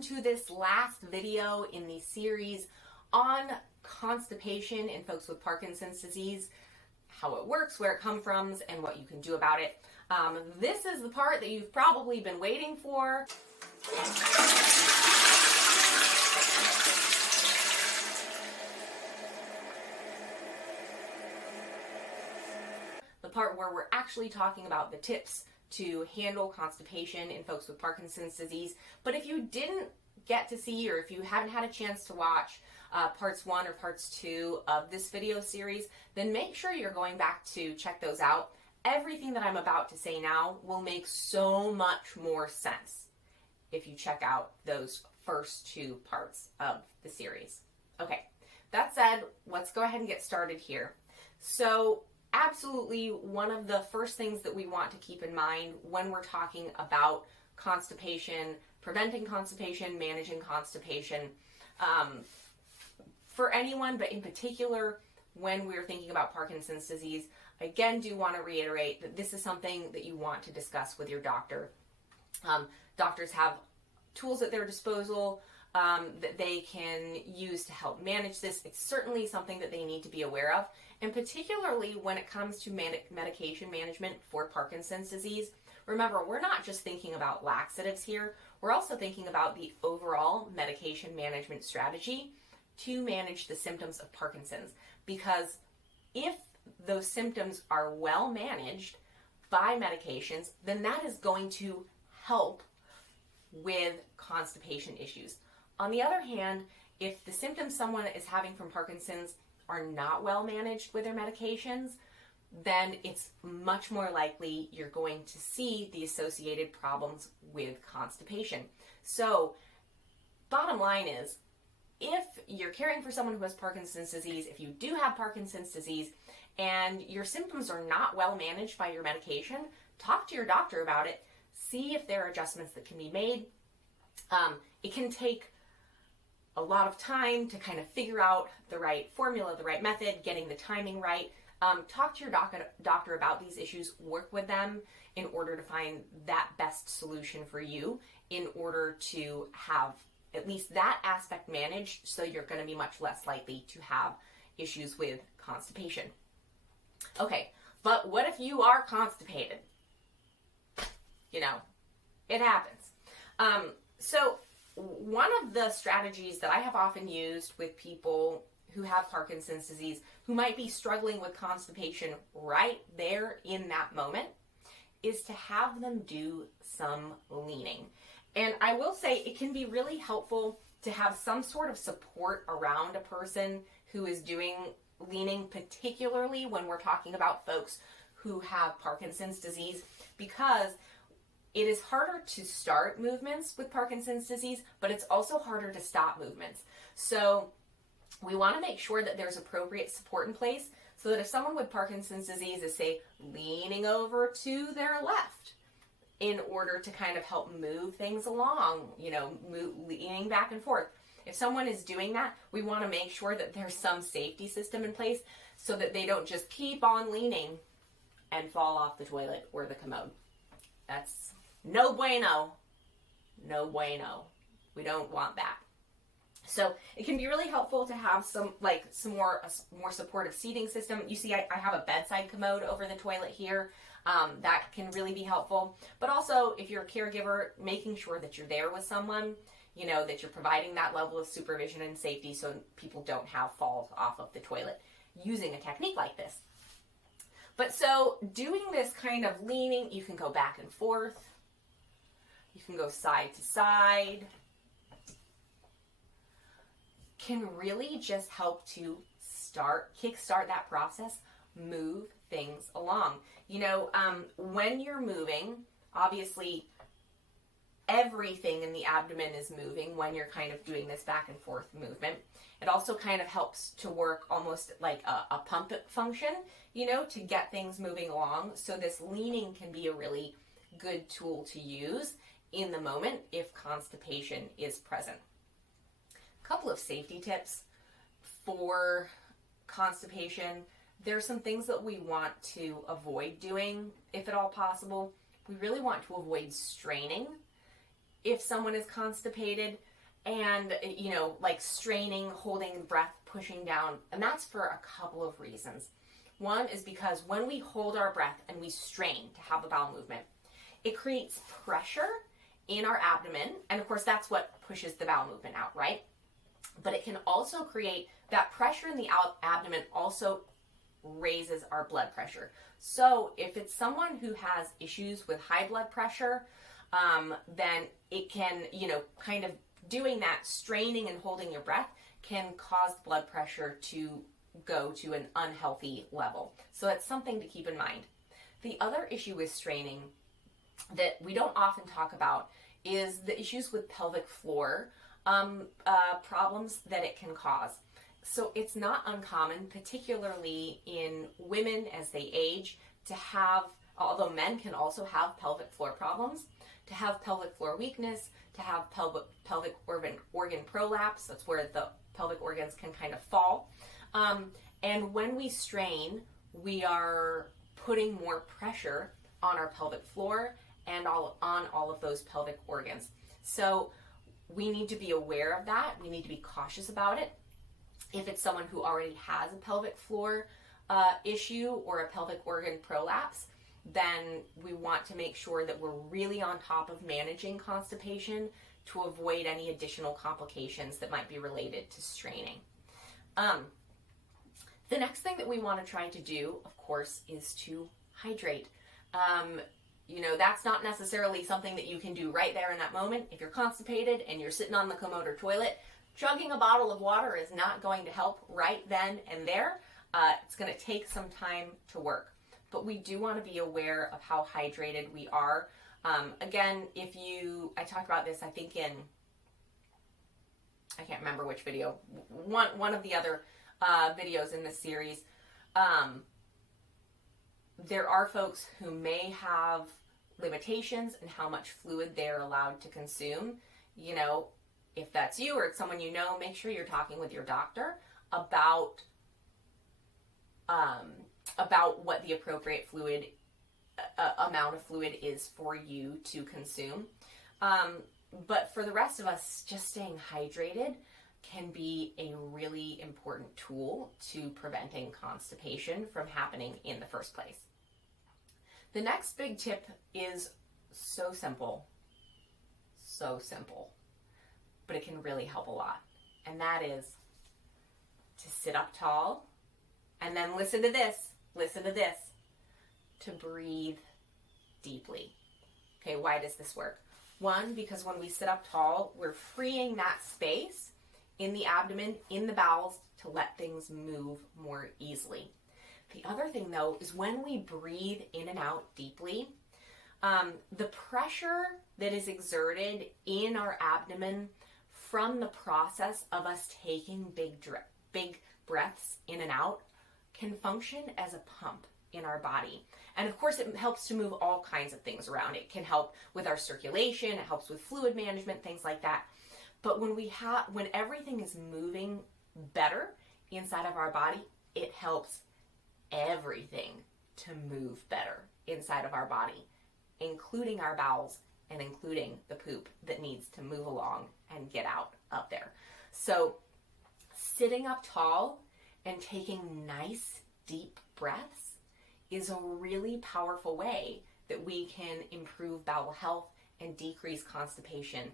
welcome to this last video in the series on constipation in folks with Parkinson's disease, how it works, where it comes from, and what you can do about it. This is the part that you've probably been waiting for. The part where we're actually talking about the tips to handle constipation in folks with Parkinson's disease. But if you didn't get to see, or if you haven't had a chance to watch parts 1 or parts 2 of this video series, then make sure you're going back to check those out. Everything that I'm about to say now will make so much more sense if you check out those first 2 parts of the series. Okay, that said, let's go ahead and get started here. So absolutely, one of the first things that we want to keep in mind when we're talking about constipation, preventing constipation, managing constipation, for anyone, but in particular when we're thinking about Parkinson's disease, again, do want to reiterate that this is something that you want to discuss with your doctor. Doctors have tools at their disposal that they can use to help manage this. It's certainly something that they need to be aware of, and particularly when it comes to medication management for Parkinson's disease. Remember, we're not just thinking about laxatives here, we're also thinking about the overall medication management strategy to manage the symptoms of Parkinson's, because if those symptoms are well managed by medications, then that is going to help with constipation issues. On the other hand, if the symptoms someone is having from Parkinson's are not well managed with their medications, then it's much more likely you're going to see the associated problems with constipation. So, bottom line is, if you're caring for someone who has Parkinson's disease, if you do have Parkinson's disease, and your symptoms are not well managed by your medication, talk to your doctor about it. See if there are adjustments that can be made. It can take a lot of time to kind of figure out the right formula, the right method, getting the timing right. Talk to your doctor about these issues, work with them in order to find that best solution for you in order to have at least that aspect managed, so you're going to be much less likely to have issues with constipation. Okay, but what if you are constipated? You know, it happens. So one of the strategies that I have often used with people who have Parkinson's disease, who might be struggling with constipation right there in that moment, is to have them do some leaning. And I will say it can be really helpful to have some sort of support around a person who is doing leaning, particularly when we're talking about folks who have Parkinson's disease, because it is harder to start movements with Parkinson's disease, but it's also harder to stop movements. So we want to make sure that there's appropriate support in place so that if someone with Parkinson's disease is, say, leaning over to their left in order to kind of help move things along, leaning back and forth. If someone is doing that, we want to make sure that there's some safety system in place so that they don't just keep on leaning and fall off the toilet or the commode. That's no bueno. No bueno. We don't want that. So it can be really helpful to have some more supportive seating system. You see, I have a bedside commode over the toilet here. That can really be helpful. But also, if you're a caregiver, making sure that you're there with someone, that you're providing that level of supervision and safety so people don't have falls off of the toilet using a technique like this. But so doing this kind of leaning, you can go back and forth. You can go side to side. Can really just help to kickstart that process, move things along. When you're moving, obviously everything in the abdomen is moving when you're kind of doing this back and forth movement. It also kind of helps to work almost like a pump function, to get things moving along. So this leaning can be a really good tool to use in the moment if constipation is present. A couple of safety tips for constipation. There are some things that we want to avoid doing, if at all possible. We really want to avoid straining if someone is constipated. and, like straining, holding breath, pushing down. And that's for a couple of reasons. One is because when we hold our breath and we strain to have a bowel movement, it creates pressure in our abdomen. And of course, that's what pushes the bowel movement out, right? But it can also create that pressure in the abdomen also raises our blood pressure. So if it's someone who has issues with high blood pressure, then it can, kind of doing that, straining and holding your breath can cause blood pressure to go to an unhealthy level. So that's something to keep in mind. The other issue with straining that we don't often talk about is the issues with pelvic floor problems that it can cause. So it's not uncommon, particularly in women as they age, to have, although men can also have pelvic floor problems, to have pelvic floor weakness, to have pelvic organ prolapse. That's where the pelvic organs can kind of fall. And when we strain, we are putting more pressure on our pelvic floor and on all of those pelvic organs. So we need to be aware of that. We need to be cautious about it. If it's someone who already has a pelvic floor issue or a pelvic organ prolapse, then we want to make sure that we're really on top of managing constipation to avoid any additional complications that might be related to straining. The next thing that we want to try to do, of course, is to hydrate. That's not necessarily something that you can do right there in that moment. If you're constipated and you're sitting on the commode or toilet, chugging a bottle of water is not going to help right then and there. It's going to take some time to work. But we do want to be aware of how hydrated we are. Again, I talked about this, I think I can't remember which video, one of the other videos in this series. There are folks who may have limitations in how much fluid they're allowed to consume. If that's you or it's someone make sure you're talking with your doctor about what the appropriate fluid amount of fluid is for you to consume. But for the rest of us, just staying hydrated can be a really important tool to preventing constipation from happening in the first place. The next big tip is so simple, but it can really help a lot. And that is to sit up tall, and then listen to this, to breathe deeply. Okay, why does this work? One, because when we sit up tall, we're freeing that space in the abdomen, in the bowels, to let things move more easily. The other thing, though, is when we breathe in and out deeply, the pressure that is exerted in our abdomen from the process of us taking big breaths in and out can function as a pump in our body. And of course, it helps to move all kinds of things around. It can help with our circulation, it helps with fluid management, things like that. But when everything is moving better inside of our body, it helps everything to move better inside of our body, including our bowels and including the poop that needs to move along and get out up there. So sitting up tall and taking nice deep breaths is a really powerful way that we can improve bowel health and decrease constipation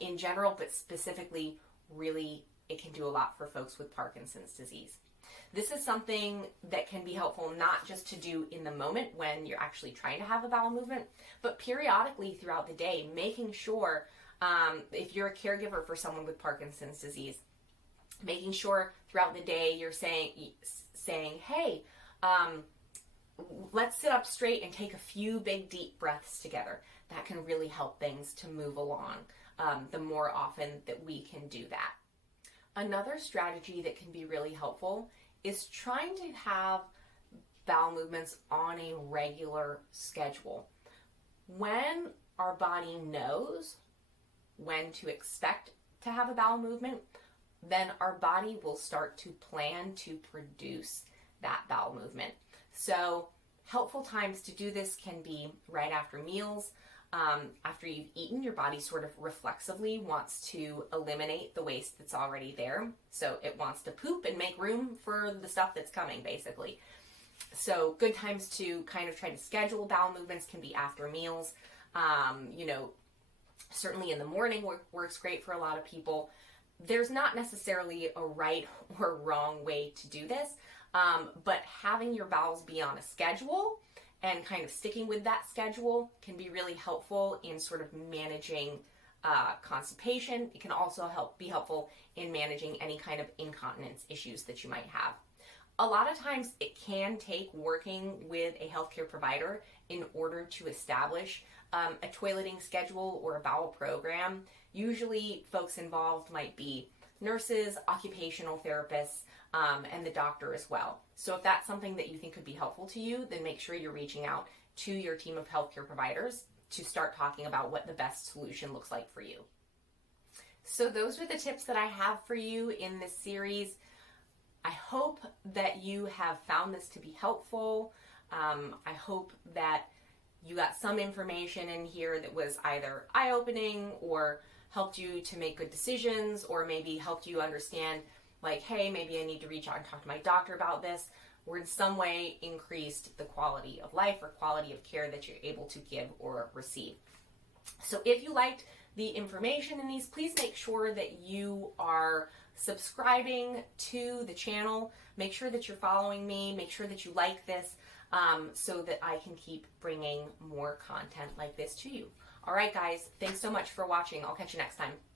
in general, but specifically, really, it can do a lot for folks with Parkinson's disease. This is something that can be helpful not just to do in the moment when you're actually trying to have a bowel movement, but periodically throughout the day, making sure, if you're a caregiver for someone with Parkinson's disease, making sure throughout the day you're saying, hey, let's sit up straight and take a few big deep breaths together. That can really help things to move along the more often that we can do that. Another strategy that can be really helpful is trying to have bowel movements on a regular schedule. When our body knows when to expect to have a bowel movement, then our body will start to plan to produce that bowel movement. So helpful times to do this can be right after meals. After you've eaten, your body sort of reflexively wants to eliminate the waste that's already there. So it wants to poop and make room for the stuff that's coming, basically. So good times to kind of try to schedule bowel movements can be after meals. Certainly in the morning works great for a lot of people. There's not necessarily a right or wrong way to do this, but having your bowels be on a schedule and kind of sticking with that schedule can be really helpful in sort of managing constipation. It can also be helpful in managing any kind of incontinence issues that you might have. A lot of times it can take working with a healthcare provider in order to establish a toileting schedule or a bowel program. Usually folks involved might be nurses, occupational therapists, and the doctor as well. So if that's something that you think could be helpful to you, then make sure you're reaching out to your team of healthcare providers to start talking about what the best solution looks like for you. So those are the tips that I have for you in this series. I hope that you have found this to be helpful. I hope that you got some information in here that was either eye-opening or helped you to make good decisions, or maybe helped you understand, like, hey, maybe I need to reach out and talk to my doctor about this, or in some way increased the quality of life or quality of care that you're able to give or receive. So if you liked the information in these, please make sure that you are subscribing to the channel. Make sure that you're following me. Make sure that you like this so that I can keep bringing more content like this to you. All right, guys, thanks so much for watching. I'll catch you next time.